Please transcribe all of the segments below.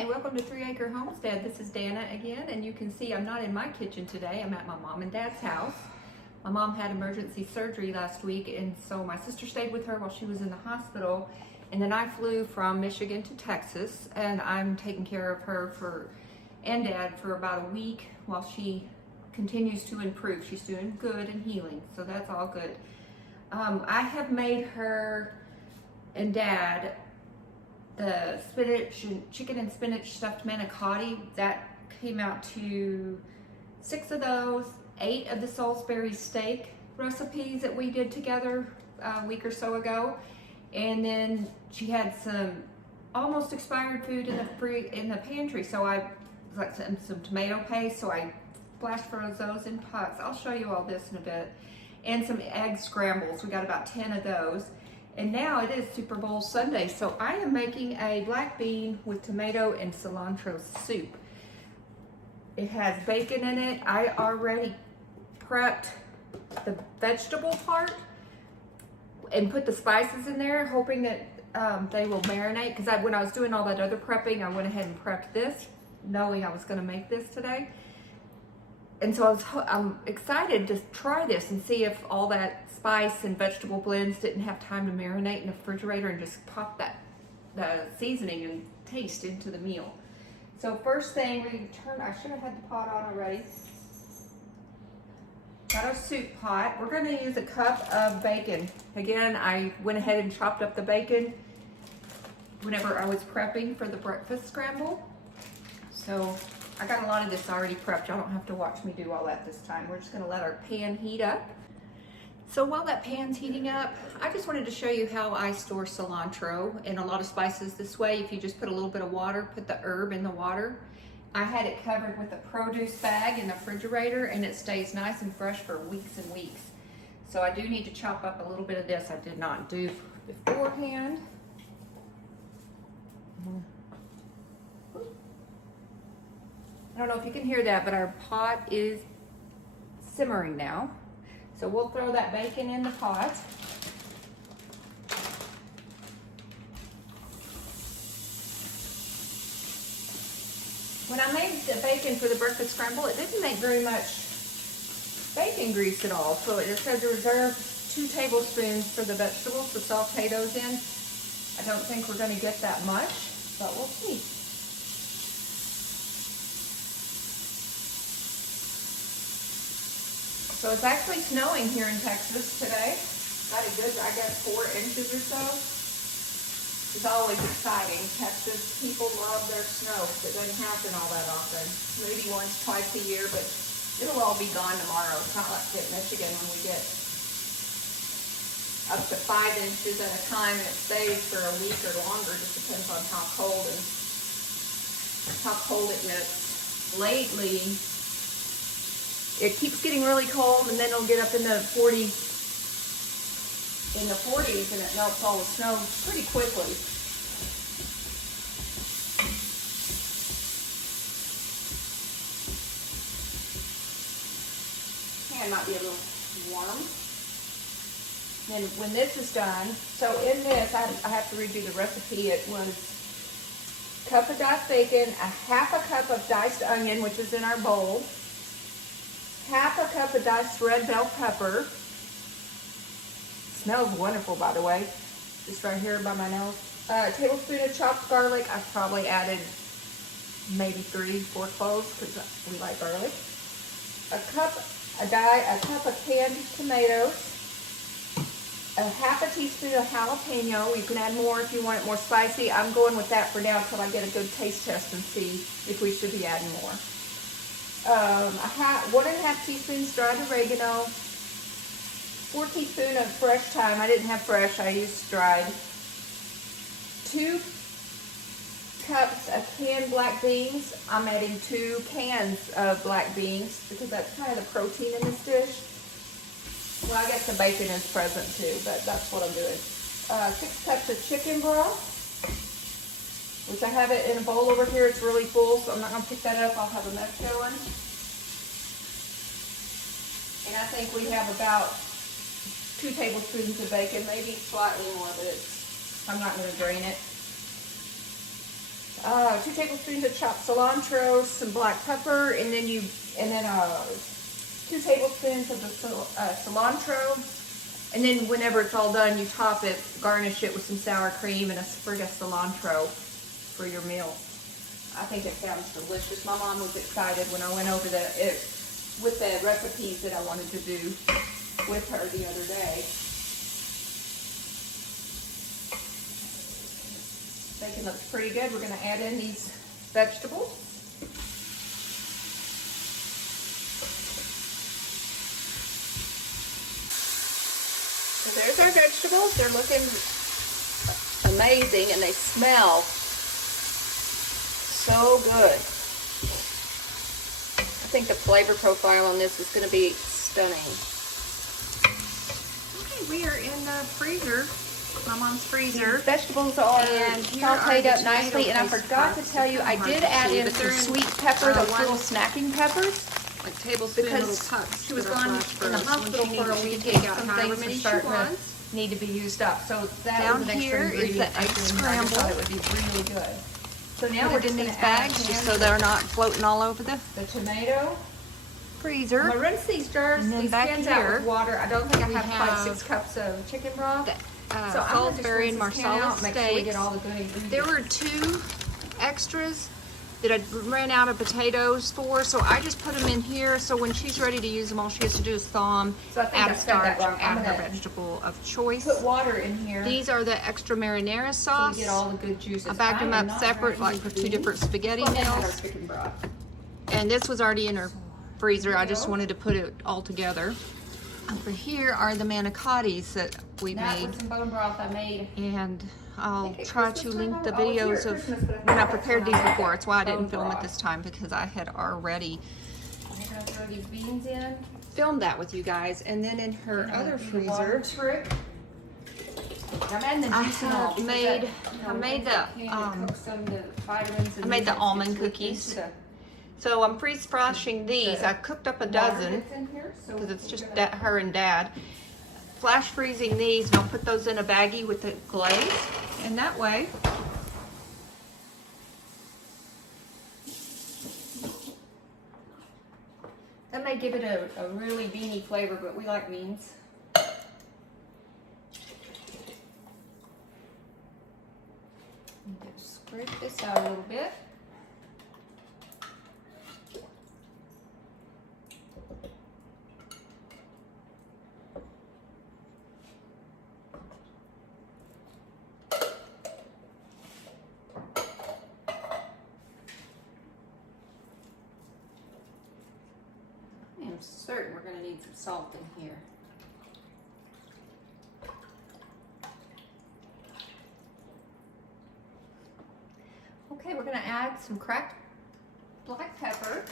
Hi, welcome to 3 Acre Homestead. This is Dana again, and you can see I'm not in my kitchen today. I'm at my mom and dad's house. My mom had emergency surgery last week, and so my sister stayed with her while she was in the hospital. And then I flew from Michigan to Texas, and I'm taking care of her and dad for about a week while she continues to improve. She's doing good and healing, so that's all good. I have made her and dad the spinach and chicken and spinach stuffed manicotti. That came out to 6 of those, 8 of the Salisbury steak recipes that we did together a week or so ago. And then she had some almost expired food in the pantry, so I like some tomato paste, so I flash froze those in pots. I'll show you all this in a bit. And some egg scrambles. We got about 10 of those. And now it is Super Bowl Sunday, so I am making a black bean with tomato and cilantro soup. It has bacon in it. I already prepped the vegetable part and put the spices in there, hoping that they will marinate. Because when I was doing all that other prepping, I went ahead and prepped this, knowing I was going to make this today. And so I'm excited to try this and see if all that spice and vegetable blends didn't have time to marinate in the refrigerator and just pop the seasoning and taste into the meal. So first thing, I should have had the pot on already. Got our soup pot. We're going to use a cup of bacon. Again, I went ahead and chopped up the bacon whenever I was prepping for the breakfast scramble. So I got a lot of this already prepped. Y'all don't have to watch me do all that this time. We're just going to let our pan heat up. So while that pan's heating up, I just wanted to show you how I store cilantro and a lot of spices this way. If you just put a little bit of water, put the herb in the water. I had it covered with a produce bag in the refrigerator, and it stays nice and fresh for weeks and weeks. So I do need to chop up a little bit of this I did not do beforehand. I don't know if you can hear that, but our pot is simmering now. So we'll throw that bacon in the pot. When I made the bacon for the breakfast scramble, it didn't make very much bacon grease at all. So it said to reserve 2 tablespoons for the vegetables to saute those in. I don't think we're going to get that much, but we'll see. So it's actually snowing here in Texas today. Got a good, I guess, 4 inches or so. It's always exciting. Texas people love their snow. It doesn't happen all that often. Maybe once, twice a year, but it'll all be gone tomorrow. It's not like in Michigan when we get up to 5 inches at a time, and it stays for a week or longer. Just depends on how cold it gets. Lately, it keeps getting really cold, and then it'll get up in the 40s, and it melts all the snow pretty quickly. Hand might be a little warm. And when this is done, so in this, I have to redo the recipe. It was a cup of diced bacon, a half a cup of diced onion, which is in our bowl, half a cup of diced red bell pepper. Smells wonderful, by the way. Just right here by my nose. A tablespoon of chopped garlic. I probably added maybe 3-4 cloves because we like garlic. A cup of canned tomatoes. A half a teaspoon of jalapeno. You can add more if you want it more spicy. I'm going with that for now until I get a good taste test and see if we should be adding more. 1.5 teaspoons dried oregano, 4 teaspoons of fresh thyme. I didn't have fresh, I used dried. 2 cups of canned black beans. I'm adding 2 cans of black beans because that's kind of the protein in this dish. Well, I guess the bacon is present too, but that's what I'm doing. 6 cups of chicken broth, which I have it in a bowl over here. It's really full, so I'm not going to pick that up. I'll have a mess going. And I think we have about 2 tablespoons of bacon, maybe slightly more, but I'm not going to drain it. 2 tablespoons of chopped cilantro, some black pepper, and then 2 tablespoons of the cilantro. And then whenever it's all done, you top it, garnish it with some sour cream and a sprig of cilantro for your meal. I think it sounds delicious. My mom was excited when I went over with the recipes that I wanted to do with her the other day. Bacon looks pretty good. We're going to add in these vegetables. So there's our vegetables. They're looking amazing and they smell so good. I think the flavor profile on this is going to be stunning. Okay, we are in the freezer. My mom's freezer. These vegetables are sauteed up nicely, and I forgot to tell you, I did add in some sweet pepper, those little snacking peppers, like tablespoon little pucks. She was gone in the hospital for a week, and some things are starting to need to be used up. So that down was an extra here is ingredient. the egg I scramble. thought it would be really good. So now Put we're it just in going these to add bags just so they're not floating all over the tomato. freezer. I'm going to rinse these jars, And then these back cans out here, with water. I don't think I we have quite have 6 cups of chicken broth. So I'm gonna just Salisbury and rinse this can Marsala out, make sure we get steaks. all the good ingredients. There were 2 extras that I ran out of potatoes for, so I just put them in here. So when she's ready to use them, all she has to do is thaw them, So I think add I a said that starch, wrong. I'm add her gonna vegetable of choice. put water in here These are the extra marinara so sauce. we get all the good juices. I bagged them am up not separate, ready like to for 2 do- different spaghetti Well, and our meals. chicken broth. And this was already in her freezer. I just go. wanted to put it all together. Over here are the manicottis that we That made. was some bone broth I made. And I'll think at try to Christmas link time, the oh, it's here videos at of Christmas, but I think when I that's prepared when these I made before. that That's why I didn't bone film it broth. this time, because I had already I'm gonna throw these beans in. filmed that with you guys. And then in her And I'm other gonna do the water freezer, trick. I'm adding the I juice and all. have because made- that, I made that the, can cook some of the vitamins and I made the nutrients almond gets cookies. into the So I'm freeze-freshing these. I cooked up a water dozen that's in here, so because it's we're just gonna- her and Dad. Flash freezing these, and I'll put those in a baggie with the glaze. And that way, that may give it a really beany flavor, but we like beans. Just spread this out a little bit. I'm certain we're going to need some salt in here. Okay, we're going to add some cracked black pepper.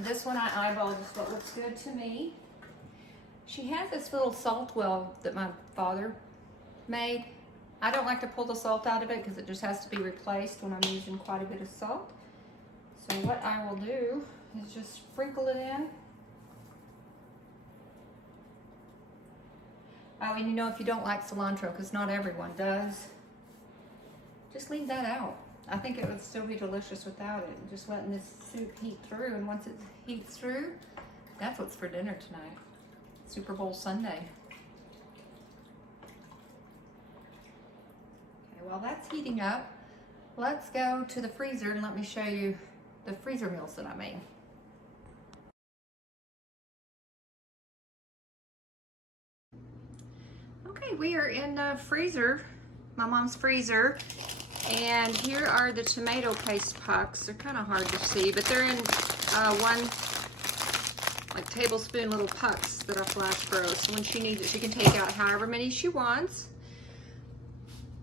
This one I eyeballed just what looks good to me. She has this little salt well that my father made. I don't like to pull the salt out of it because it just has to be replaced when I'm using quite a bit of salt. So what I will do is just sprinkle it in. Oh, and you know, if you don't like cilantro, because not everyone does, just leave that out. I think it would still be delicious without it. Just letting this soup heat through, and once it heats through, that's what's for dinner tonight. Super Bowl Sunday. Okay, while that's heating up, let's go to the freezer and let me show you the freezer meals that I made. Okay, we are in the freezer, my mom's freezer, and here are the tomato paste pucks. They're kind of hard to see, but they're in one like tablespoon little pucks that are flash froze. So when she needs it, she can take out however many she wants.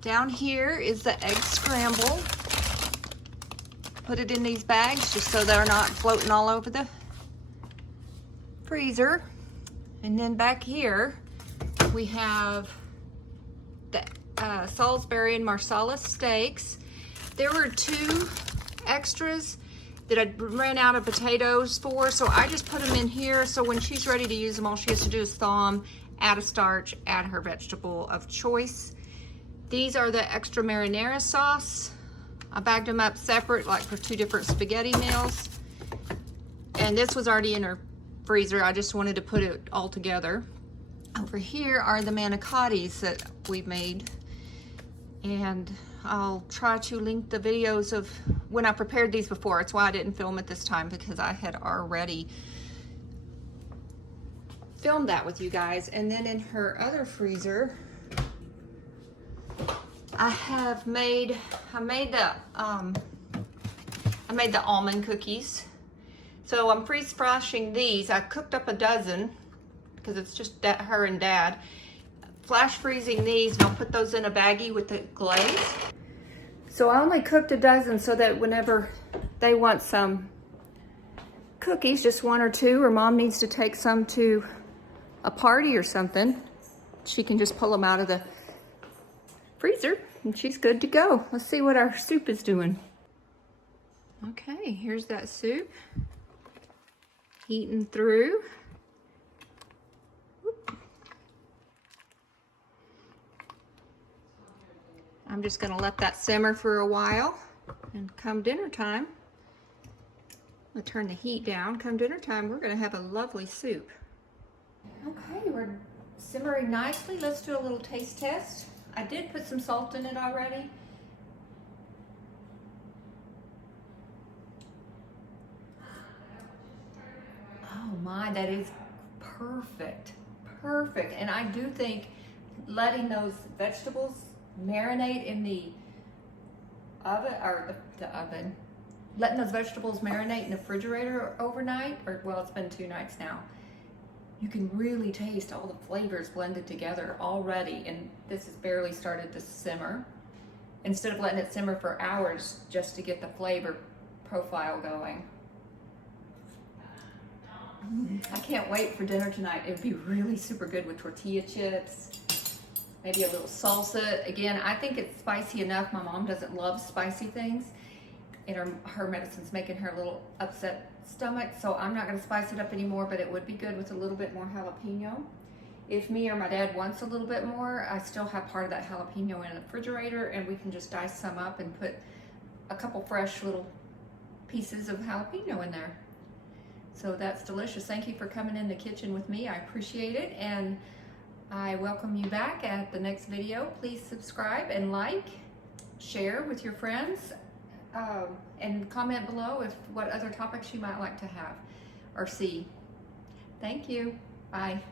Down here is the egg scramble. Put it in these bags just so they're not floating all over the freezer. And then back here, we have the Salisbury and Marsala steaks. There were 2 extras that I ran out of potatoes for, so I just put them in here. So when she's ready to use them, all she has to do is thaw them, add a starch, add her vegetable of choice. These are the extra marinara sauce. I bagged them up separate, like for 2 different spaghetti meals. And this was already in her freezer. I just wanted to put it all together. Over here are the manicottis that we made. And I'll try to link the videos of when I prepared these before. It's why I didn't film it this time, because I had already filmed that with you guys. And then in her other freezer, I made the almond cookies. So I'm freeze freshing these. I cooked up a dozen because it's just her and Dad. Flash freezing these, and I'll put those in a baggie with the glaze. So I only cooked a dozen so that whenever they want some cookies, just 1 or 2, or Mom needs to take some to a party or something, she can just pull them out of the freezer and she's good to go. Let's see what our soup is doing. Okay, here's that soup. Heating through. I'm just gonna let that simmer for a while, and come dinner time, I'm gonna turn the heat down. Come dinner time, we're gonna have a lovely soup. Okay, we're simmering nicely. Let's do a little taste test. I did put some salt in it already. Oh my, that is perfect. Perfect. And I do think letting those vegetables marinate in the oven, or the oven, letting those vegetables marinate in the refrigerator overnight, or well, it's been 2 nights now, you can really taste all the flavors blended together already. And this has barely started to simmer, instead of letting it simmer for hours just to get the flavor profile going. I can't wait for dinner tonight. It would be really super good with tortilla chips, maybe a little salsa. Again, I think it's spicy enough. My mom doesn't love spicy things, and her medicine's making her a little upset stomach, so I'm not gonna spice it up anymore, but it would be good with a little bit more jalapeno. If me or my dad wants a little bit more, I still have part of that jalapeno in the refrigerator, and we can just dice some up and put a couple fresh little pieces of jalapeno in there. So that's delicious. Thank you for coming in the kitchen with me. I appreciate it, and I welcome you back at the next video. Please subscribe and like, share with your friends, and comment below what other topics you might like to have or see. Thank you. Bye.